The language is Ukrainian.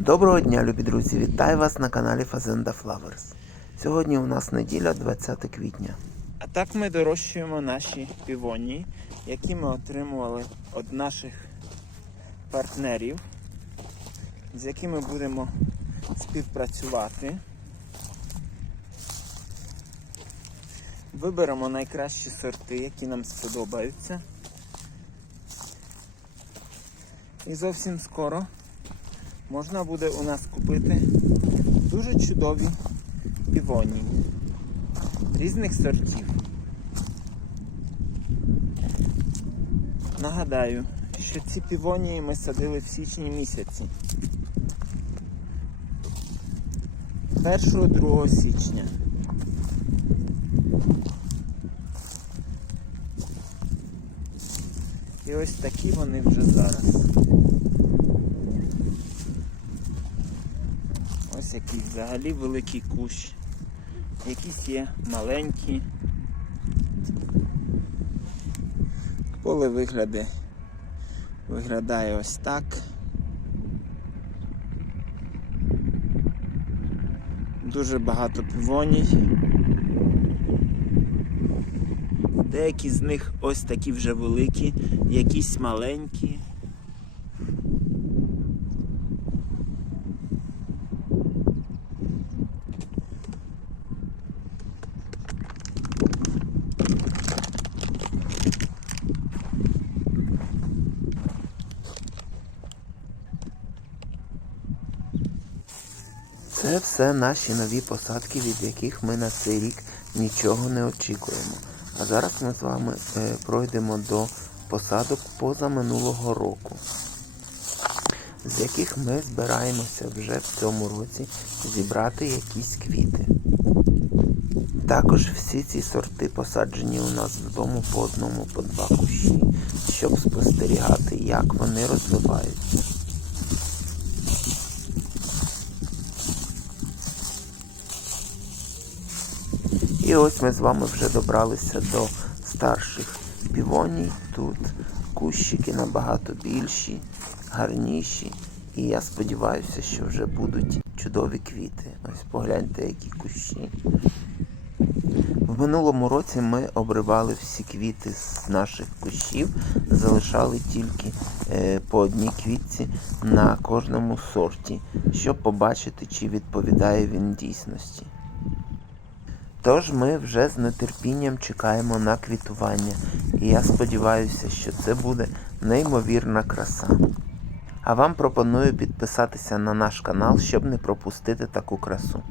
Доброго дня, любі друзі! Вітаю вас на каналі Fazenda Flowers. Сьогодні у нас неділя, 20 квітня. А так ми дорощуємо наші півонії, які ми отримували від наших партнерів, з якими будемо співпрацювати. Виберемо найкращі сорти, які нам сподобаються. І зовсім скоро можна буде у нас купити дуже чудові півонії різних сортів. Нагадаю, що ці півонії ми садили в січні місяці. 1-2 січня. І ось такі вони вже зараз. Ось який взагалі великий кущ. Якісь є маленькі. Поле вигляди виглядає ось так. Дуже багато півоній. Деякі з них ось такі вже великі, якісь маленькі. Це все наші нові посадки, від яких ми на цей рік нічого не очікуємо. А зараз ми з вами е, пройдемо до посадок позаминулого року, з яких ми збираємося вже в цьому році зібрати якісь квіти. Також всі ці сорти посаджені у нас вдома по одному, по два кущі, щоб спостерігати, як вони розвиваються. І ось ми з вами вже добралися до старших півоній. Тут кущики набагато більші, гарніші. І я сподіваюся, що вже будуть чудові квіти. Ось погляньте, які кущі. В минулому році ми обривали всі квіти з наших кущів, залишали тільки е, по одній квітці на кожному сорті, щоб побачити, чи відповідає він дійсності. Тож ми вже з нетерпінням чекаємо на квітування, і я сподіваюся, що це буде неймовірна краса. А вам пропоную підписатися на наш канал, щоб не пропустити таку красу.